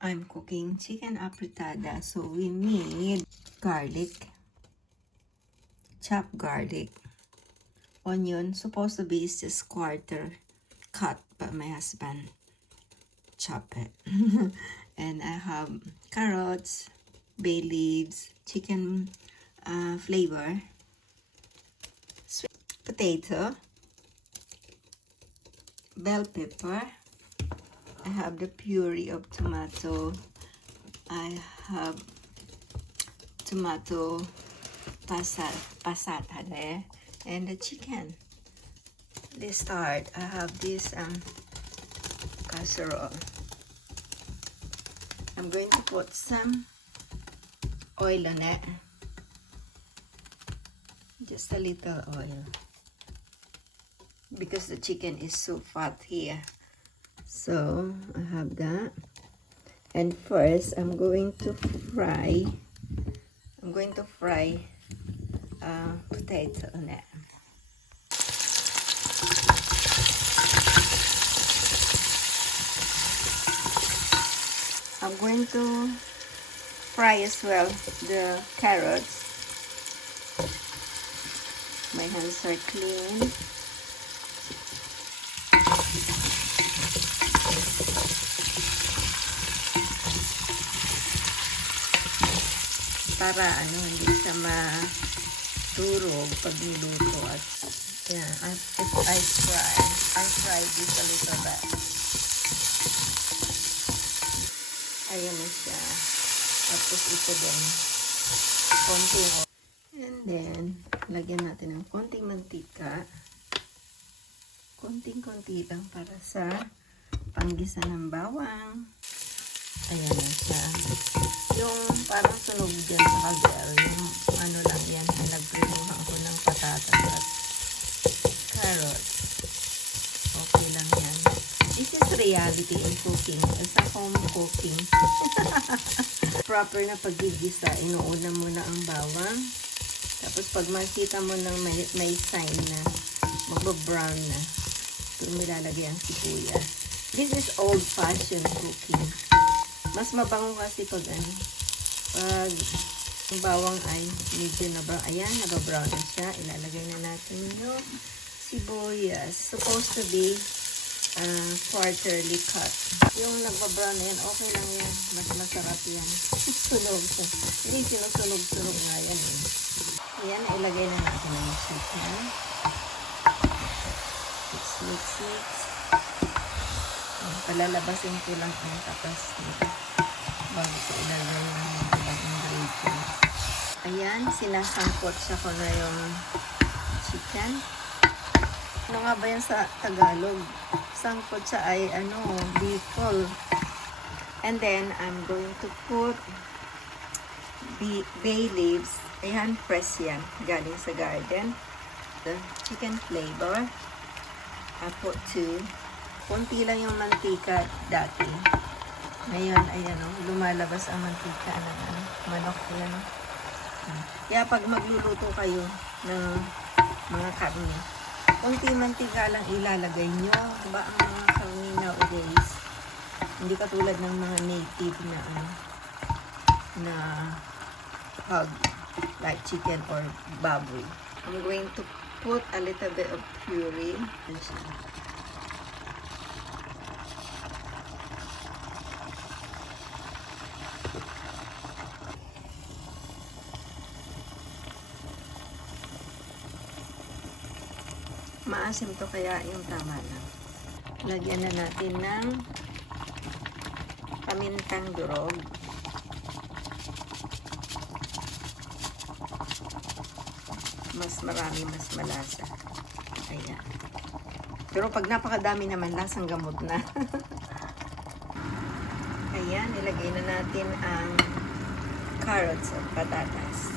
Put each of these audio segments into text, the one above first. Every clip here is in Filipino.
I'm cooking chicken apretada, so we need garlic, chopped garlic, onion, supposed to be just quarter cut, but my husband chopped it. And I have carrots, bay leaves, chicken flavor, sweet potato, bell pepper. I have the puree of tomato. I have tomato passata there, and the chicken. Let's start. I have this casserole. I'm going to put some oil on it. Just a little oil. Because the chicken is so fat here. So I have that. And first I'm going to fry potato on it. I'm going to fry as well the carrots. My hands are clean. Para hindi siya maturog pag niluto. At yeah, I fry this a little bit. Ayan na siya. Tapos ito din. Konting oil. And then, lagyan natin ng konting mantika. Konting-konti lang para sa panggisa ng bawang. Ayan na siya. Yung parang sunog dyan sa kagel, yung ano lang yan, nagprinuhan ko ng patatas at carrots. Okay lang yan. This is reality in cooking. As a home cooking. Proper na paggigisa, inuuna mo na ang bawang. Tapos pag makita mo nang may sign na magbo-brown na, doon nilalagay ang sibuyas. This is old-fashioned cooking. Mas mabango kasi pag pag ang bawang ay medyo na brown. Ayan, naba-brown na siya. Ilalagay na natin yung sibuyas. Supposed to be quarterly cut. Yung nagba-brown na yan, okay lang yan. Mas masarap yan. Sunog. Hindi sinusunog-sunog nga yan eh. Ayan, ilagay na natin yung chicken. Mix. Palalabasin ko lang ang tapas nito bago ko ilagay ng ibang ingredients. Ayan, sinasangkot siya ko na yung chicken. Ano nga ba yan sa Tagalog? Sangkot siya ay bifol. And then, I'm going to put bay leaves. Ayan, fresh yan. Galing sa garden. The chicken flavor. I put 2. Kunti lang yung mantika dati. Ngayon, ayan lumalabas ang mantika ng manok. Yan. Kaya pag magluluto kayo ng mga karne, kunti mantika lang ilalagay nyo. Diba ang mga karne nowadays, hindi katulad ng mga native na hog, like chicken or baboy. I'm going to put a little bit of puree. Maasim to kaya yung tama lang. Lagyan na natin ng pamintang durog. Mas marami, mas malasa. Ayan. Pero pag napakadami naman, lasang gamot na. Ayan, ilagay na natin ang carrots at patatas.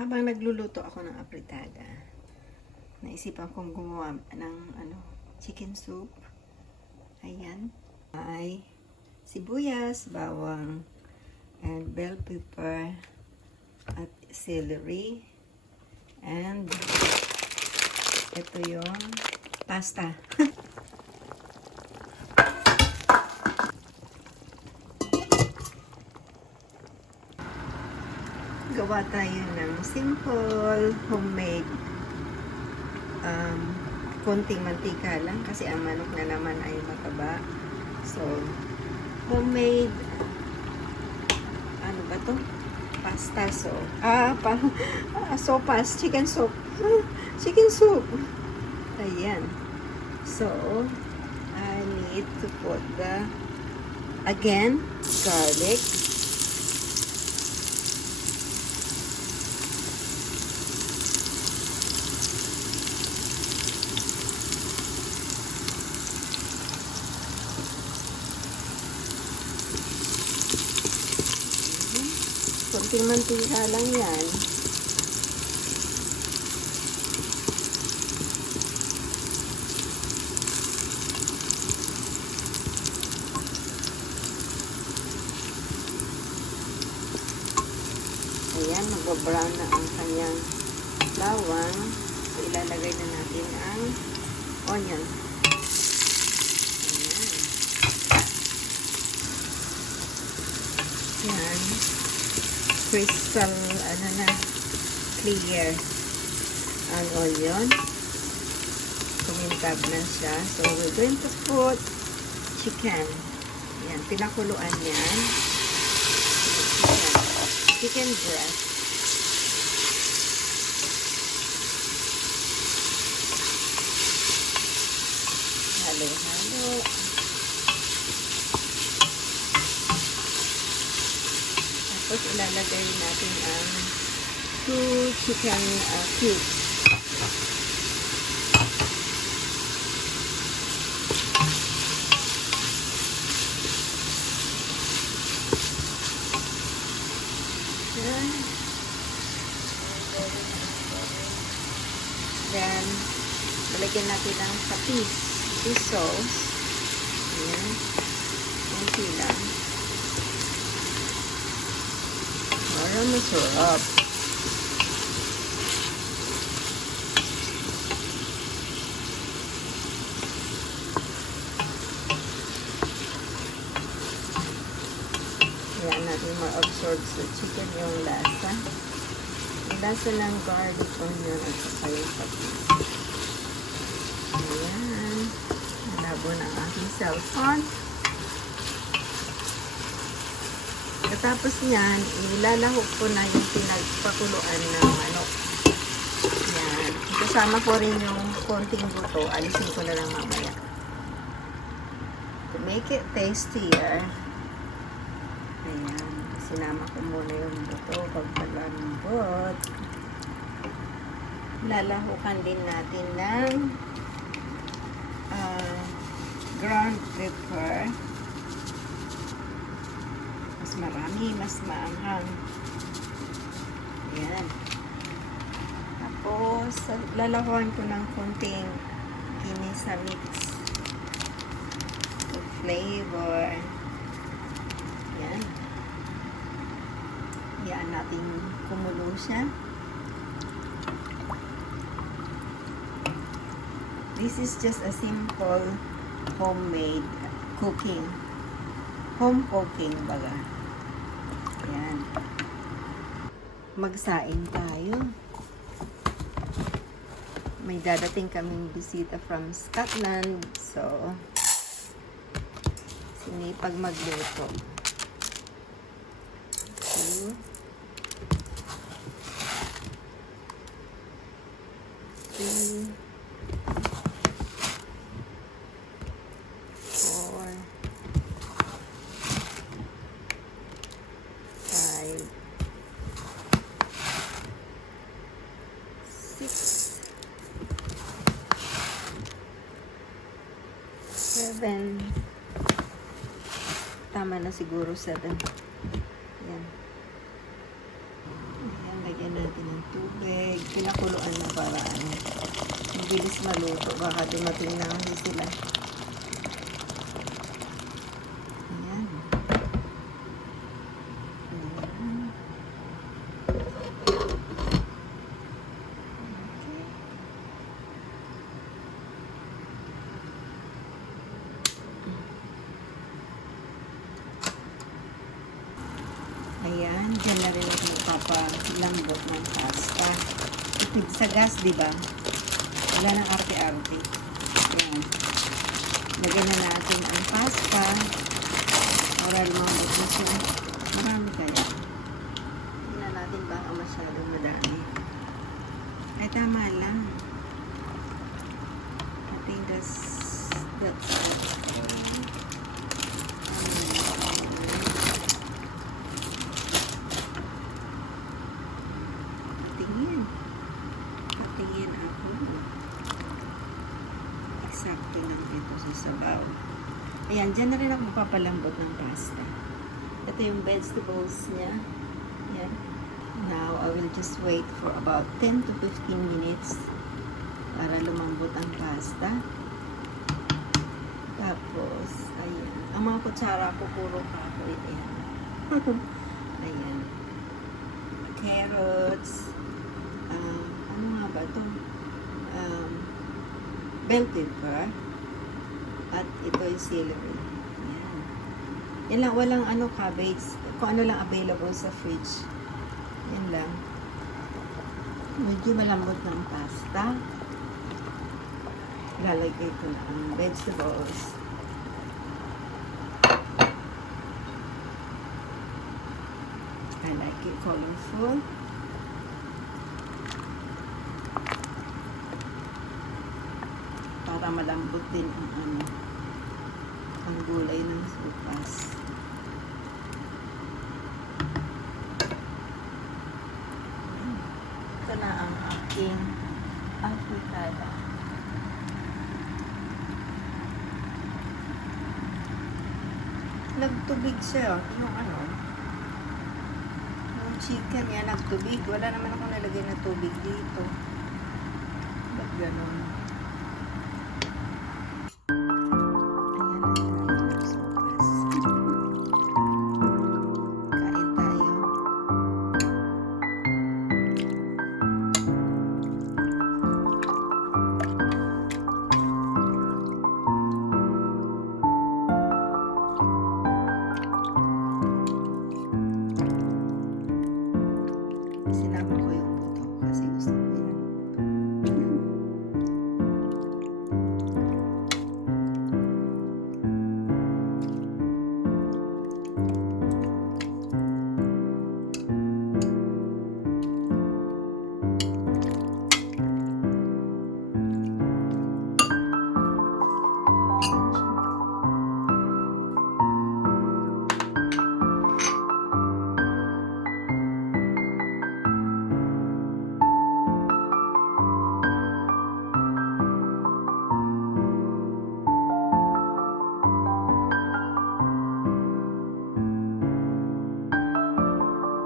Habang nagluluto ako ng apretada, naisipan kong gumawa ng chicken soup. Ayan. Ay sibuyas, bawang, and bell pepper at celery, and ito yung pasta. Gawa tayo ng simple homemade konting mantika lang kasi ang manok na naman ay mataba. So homemade ano ba to? Pasta. So sopas, chicken soup. Chicken soup. Ayan. So I need to put the again garlic. Konting mantika lang yan. Ayan, mag-brown na ang kanyang bawang. So, ilalagay na natin ang onion. Ayan. Ayan. Crystal, clear ang onion. Kumintab na siya. So, we're going to put chicken. Ayan, pinakuluan yan. Chicken breast. Halo-halo. Tapos ilalagay natin ang 2 chicken cubes. Then, lalagyan natin ng patis sauce. Ayan. Kunti lang. Para masarap. Ayan natin ma-absorb sa chicken yung lasa. Yung lasa ng garlic onion at saka yung patis. Ayan. Malabo ng aking cellphone. Tapos niyan, ilalahok ko na yung pinagpakuluan ng manok. Yan. Kasama ko rin yung konting buto. Alisin ko na lang mamaya. To make it tastier, ayan. Sinama ko muna yung buto pagpalambot. Lalahukan din natin ng ground pepper. Marami, mas maanghang. Ayan. Tapos, lalahuan ko ng konting ginisa mix to flavor. Ayan. Ayan natin kumulo siya. This is just a simple homemade cooking. Home cooking baga. Ayan. Magsaing tayo. May dadating kaming bisita from Scotland. So, sinipag magluto. Two. Three. 4. 5. 6. 7. Tama na siguro 7. Yan. Ayan, lagyan natin ng tubig. Pinakuluan na para mabilis maluto. Baka dumating na kasi sila. Ayan. Ayan, dyan na rin ako magpapalambot ng pasta. Tipid sa gas, di ba? Wala nang arte-arte. Ayan. Lagyan na natin ang pasta para lumambot na siya. Marami kaya. Tingnan natin baka masyadong madami. Ay, tama lang. I think that's okay. Patingin ako. Eksakto lang ito sa sabaw. Ayan, dyan na rin ako magpapalambot ng pasta. Ito yung vegetables niya. Ayan. Now, I will just wait for about 10 to 15 minutes para lumambot ang pasta. Tapos, ayan. Ang mga kutsara ko, puro kahoy. Ayan. Ayan. Carrots. Ano nga ba ito? Bell pepper. At ito yung celery. Ayan. Yan lang, walang cabbage. Kung ano lang available sa fridge. Yan lang. Medyo malambot ng pasta. Lalagay ko na ang vegetables. I like it colorful. Para malambot din ang gulay ng sopas. Ito na ang aking afritada. Nagtubig siya. Yung yung chicken niya nagtubig. Wala naman ako nalagay na tubig dito. Ba't ganon? Sinama